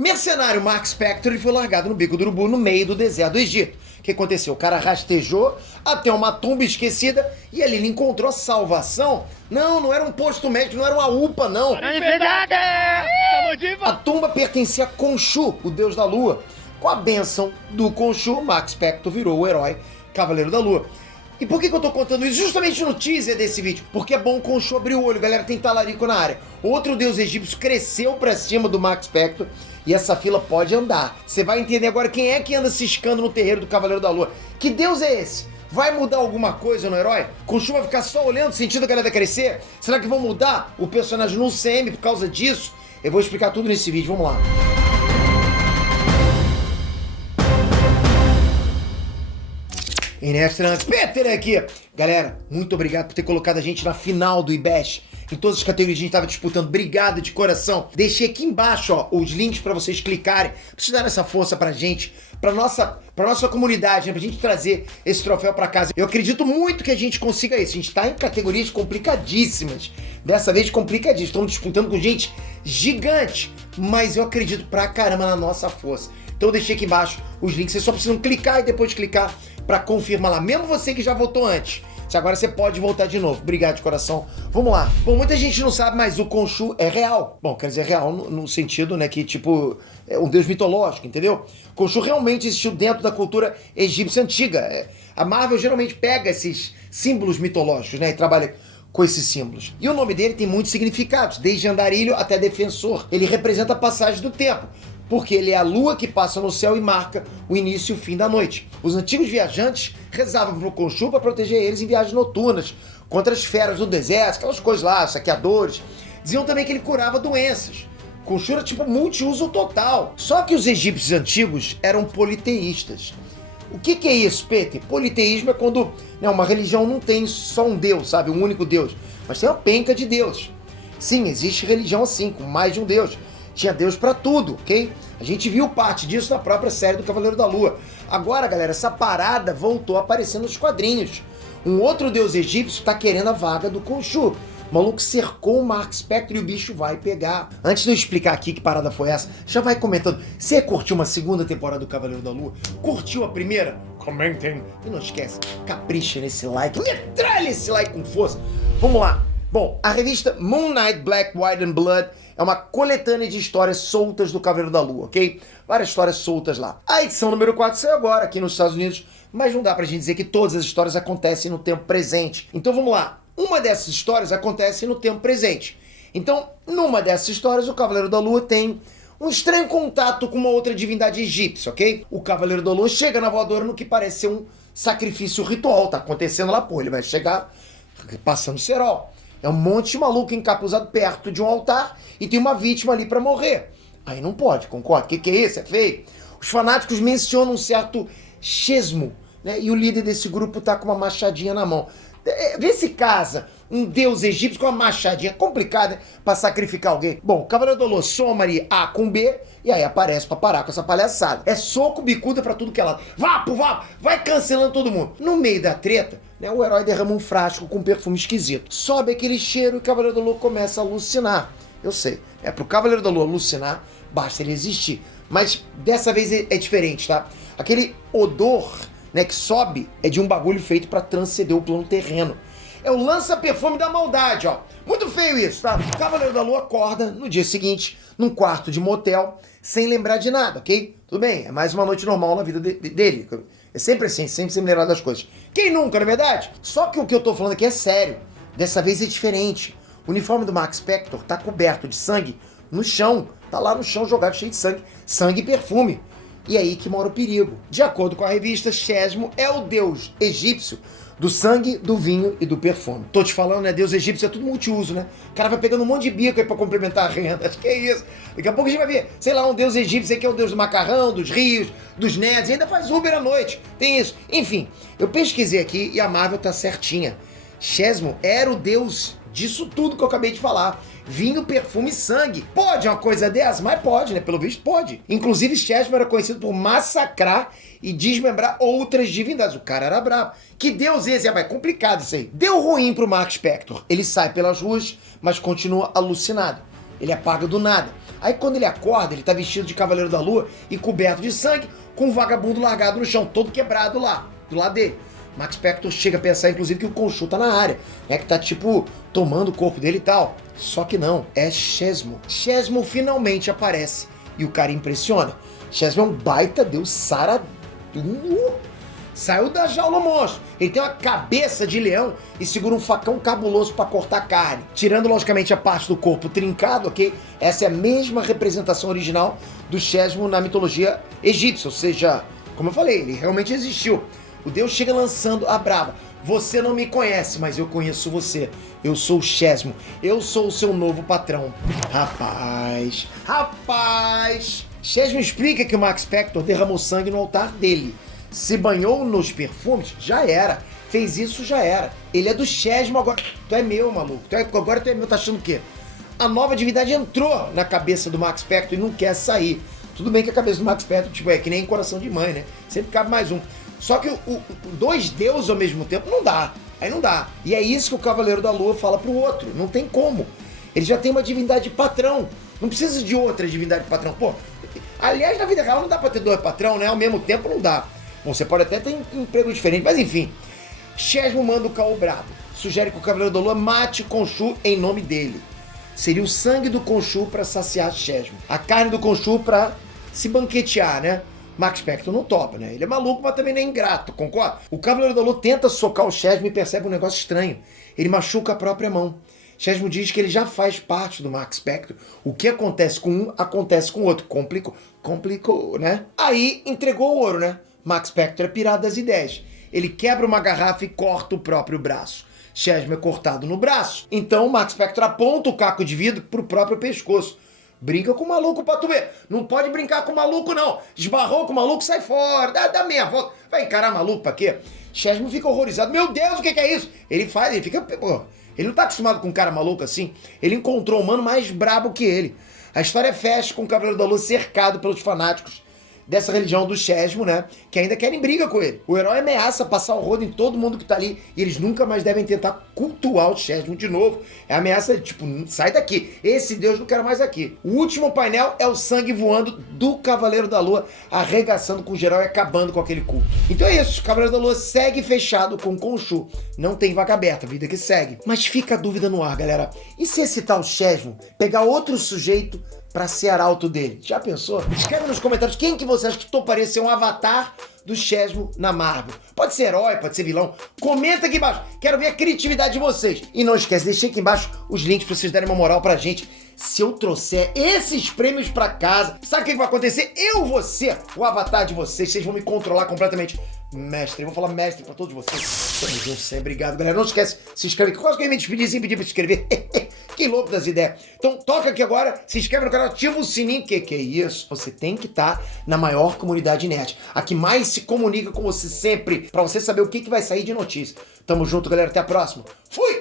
Mercenário Mark Spector foi largado no bico do urubu no meio do deserto do Egito. O que aconteceu? O cara rastejou até uma tumba esquecida e ali ele encontrou salvação. Não era um posto médico, não era uma UPA, não. É verdade! A tumba pertencia a Khonshu, o deus da lua. Com a bênção do Khonshu, Mark Spector virou o herói Cavaleiro da Lua. E por que eu tô contando isso? Justamente no teaser desse vídeo. Porque é bom o Khonshu abrir o olho, galera, tem talarico na área. Outro deus egípcio cresceu pra cima do Mark Spector e essa fila pode andar. Você vai entender agora quem é que anda ciscando no terreiro do Cavaleiro da Lua. Que deus é esse? Vai mudar alguma coisa no herói? Khonshu vai ficar só olhando, sentindo a galera crescer? Será que vão mudar o personagem no CM por causa disso? Eu vou explicar tudo nesse vídeo, vamos lá. Inestrantes, Peter aqui! Galera, muito obrigado por ter colocado a gente na final do IBEST. Em todas as categorias a gente estava disputando. Obrigado de coração. Deixei aqui embaixo, ó, os links para vocês clicarem, pra vocês darem essa força pra gente, pra nossa comunidade, né, pra gente trazer esse troféu pra casa. Eu acredito muito que a gente consiga isso. A gente tá em categorias complicadíssimas. Dessa vez complicadíssimas. Estamos disputando com gente gigante, mas eu acredito pra caramba na nossa força. Então eu deixei aqui embaixo os links. Vocês só precisam clicar e depois clicar pra confirmar lá. Mesmo você que já votou antes. Agora você pode voltar de novo. Obrigado de coração. Vamos lá. Bom, muita gente não sabe, mas o Khonshu é real. Bom, quer dizer real no sentido, né, que tipo, é um deus mitológico, entendeu? Khonshu realmente existiu dentro da cultura egípcia antiga. A Marvel geralmente pega esses símbolos mitológicos, né, e trabalha com esses símbolos. E o nome dele tem muitos significados, desde andarilho até defensor. Ele representa a passagem do tempo, porque ele é a lua que passa no céu e marca o início e o fim da noite. Os antigos viajantes rezavam pro Khonshu para proteger eles em viagens noturnas, contra as feras do deserto, aquelas coisas lá, saqueadores. Diziam também que ele curava doenças. Khonshu era tipo multiuso total. Só que os egípcios antigos eram politeístas. O que é isso, Peter? Politeísmo é quando, né, uma religião não tem só um deus, sabe? Um único deus, mas tem uma penca de deuses. Sim, existe religião assim, com mais de um deus. Tinha Deus pra tudo, ok? A gente viu parte disso na própria série do Cavaleiro da Lua. Agora, galera, essa parada voltou a aparecer nos quadrinhos. Um outro deus egípcio tá querendo a vaga do Khonshu. O maluco cercou o Mark Spector e o bicho vai pegar. Antes de eu explicar aqui que parada foi essa, já vai comentando. Você curtiu uma segunda temporada do Cavaleiro da Lua? Curtiu a primeira? Comentem. E não esquece, capricha nesse like. Metralha esse like com força. Vamos lá. Bom, a revista Moon Knight Black, White and Blood é uma coletânea de histórias soltas do Cavaleiro da Lua, ok? Várias histórias soltas lá. A edição número 4 saiu agora aqui nos Estados Unidos, mas não dá pra gente dizer que todas as histórias acontecem no tempo presente. Então vamos lá. Uma dessas histórias acontece no tempo presente. Então, numa dessas histórias, o Cavaleiro da Lua tem um estranho contato com uma outra divindade egípcia, ok? O Cavaleiro da Lua chega na voadora no que parece ser um sacrifício ritual. Tá acontecendo lá, pô, ele vai chegar passando cerol. É um monte de maluco encapuzado perto de um altar e tem uma vítima ali pra morrer. Aí não pode, concorda? O que é isso? É feio? Os fanáticos mencionam um certo Chesmo, né? E o líder desse grupo tá com uma machadinha na mão. Vê se casa um deus egípcio com uma machadinha complicada pra sacrificar alguém. Bom, o Cavaleiro da Lua soma ali A com B e aí aparece pra parar com essa palhaçada. É soco, bicuda pra tudo que é lado. Vapo, vai cancelando todo mundo. No meio da treta, né, o herói derrama um frasco com um perfume esquisito. Sobe aquele cheiro e o Cavaleiro da Lua começa a alucinar. Eu sei, pro Cavaleiro da Lua alucinar, basta ele existir. Mas dessa vez é diferente, tá? Aquele odor, né, que sobe é de um bagulho feito pra transcender o plano terreno. É o lança-perfume da maldade, ó. Muito feio isso, tá? O Cavaleiro da Lua acorda no dia seguinte, num quarto de motel, sem lembrar de nada, ok? Tudo bem, é mais uma noite normal na vida dele. É sempre assim, sempre se lembrar das coisas. Quem nunca, não é verdade? Só que o que eu tô falando aqui é sério. Dessa vez é diferente. O uniforme do Mark Spector tá coberto de sangue no chão. Tá lá no chão jogado cheio de sangue. Sangue e perfume. E é aí que mora o perigo. De acordo com a revista, Chesmo é o deus egípcio do sangue, do vinho e do perfume. Tô te falando, né? Deus egípcio é tudo multiuso, né? O cara vai pegando um monte de bico aí pra complementar a renda. Acho que é isso. Daqui a pouco a gente vai ver, sei lá, um deus egípcio aí que é o deus do macarrão, dos rios, dos nerds, e ainda faz Uber à noite. Tem isso. Enfim, eu pesquisei aqui e a Marvel tá certinha. Chesmo era o deus disso tudo que eu acabei de falar. Vinho, perfume e sangue. Pode uma coisa dessa? Mas pode, né? Pelo visto pode. Inclusive, Chesmo era conhecido por massacrar e desmembrar outras divindades. O cara era brabo. Que deus esse? É complicado isso aí. Deu ruim pro Mark Spector. Ele sai pelas ruas, mas continua alucinado. Ele apaga do nada. Aí quando ele acorda, ele tá vestido de Cavaleiro da Lua e coberto de sangue, com um vagabundo largado no chão, todo quebrado lá, do lado dele. Max Spector chega a pensar, inclusive, que o Khonshu tá na área, né? Que tá, tipo, tomando o corpo dele e tal. Só que não, é Chesmo. Chesmo finalmente aparece e o cara impressiona. Chesmo é um baita deus saradum. Saiu da jaula monstro. Ele tem uma cabeça de leão e segura um facão cabuloso pra cortar carne. Tirando, logicamente, a parte do corpo trincado, ok? Essa é a mesma representação original do Chesmo na mitologia egípcia. Ou seja, como eu falei, ele realmente existiu. O deus chega lançando a braba. Você não me conhece, mas eu conheço você. Eu sou o Chesmo. Eu sou o seu novo patrão. Rapaz! Chesmo explica que o Max Spector derramou sangue no altar dele. Se banhou nos perfumes, já era. Fez isso, já era. Ele é do Chesmo agora. Tu é meu, maluco. Agora tu é meu, tá achando o quê? A nova divindade entrou na cabeça do Max Spector e não quer sair. Tudo bem que a cabeça do Max Spector, tipo, é que nem coração de mãe, né? Sempre cabe mais um. Só que dois deuses ao mesmo tempo não dá. Aí não dá. E é isso que o Cavaleiro da Lua fala pro outro. Não tem como. Ele já tem uma divindade patrão. Não precisa de outra divindade patrão. Pô, aliás, na vida real não dá pra ter dois patrão, né? Ao mesmo tempo não dá. Bom, você pode até ter um emprego diferente, mas enfim. Chesmo manda o caô brabo. Sugere que o Cavaleiro da Lua mate Khonshu em nome dele. Seria o sangue do Khonshu pra saciar Chesmo. A carne do Khonshu pra se banquetear, né? Max Spector não topa, né? Ele é maluco, mas também não é ingrato, concorda? O Cavaleiro da Lua tenta socar o Chesmo e percebe um negócio estranho. Ele machuca a própria mão. Chesmo diz que ele já faz parte do Max Spector. O que acontece com um, acontece com o outro. Complicou, né? Aí entregou o ouro, né? Max Spector é pirado das ideias. Ele quebra uma garrafa e corta o próprio braço. Chesmo é cortado no braço. Então Max Spector aponta o caco de vidro pro próprio pescoço. Brinca com o maluco pra tu ver. Não pode brincar com o maluco, não. Esbarrou com o maluco, sai fora. Dá meia volta. Vai encarar maluco pra quê? Chesmo fica horrorizado. Meu Deus, o que é isso? Ele fica... Pô, ele não tá acostumado com um cara maluco assim. Ele encontrou um mano mais brabo que ele. A história fecha com o Cavaleiro da Lua cercado pelos fanáticos dessa religião do Chesmo, né? Que ainda querem briga com ele. O herói ameaça passar o rodo em todo mundo que tá ali e eles nunca mais devem tentar cultuar o Chesmo de novo. É a ameaça de, tipo, sai daqui. Esse Deus não quero mais aqui. O último painel é o sangue voando do Cavaleiro da Lua, arregaçando com geral e acabando com aquele culto. Então é isso. O Cavaleiro da Lua segue fechado com Khonshu. Não tem vaga aberta, vida que segue. Mas fica a dúvida no ar, galera. E se esse tal Chesmo pegar outro sujeito pra ser arauto dele? Já pensou? Escreve nos comentários quem que você acha que toparia ser um avatar do Chesmo na Marvel. Pode ser herói, pode ser vilão. Comenta aqui embaixo. Quero ver a criatividade de vocês. E não esquece, deixa aqui embaixo os links pra vocês darem uma moral pra gente. Se eu trouxer esses prêmios pra casa, sabe o que vai acontecer? Eu vou ser o avatar de vocês. Vocês vão me controlar completamente. Mestre, eu vou falar mestre pra todos vocês. Tamo junto sempre. Obrigado, galera. Não esquece, se inscreve. Quase que eu ia me despedir sem pedir pra se inscrever. Que louco das ideias. Então toca aqui agora, se inscreve no canal, ativa o sininho. Que é isso? Você tem que estar na maior comunidade nerd. A que mais se comunica com você sempre, pra você saber o que vai sair de notícia. Tamo junto, galera. Até a próxima. Fui!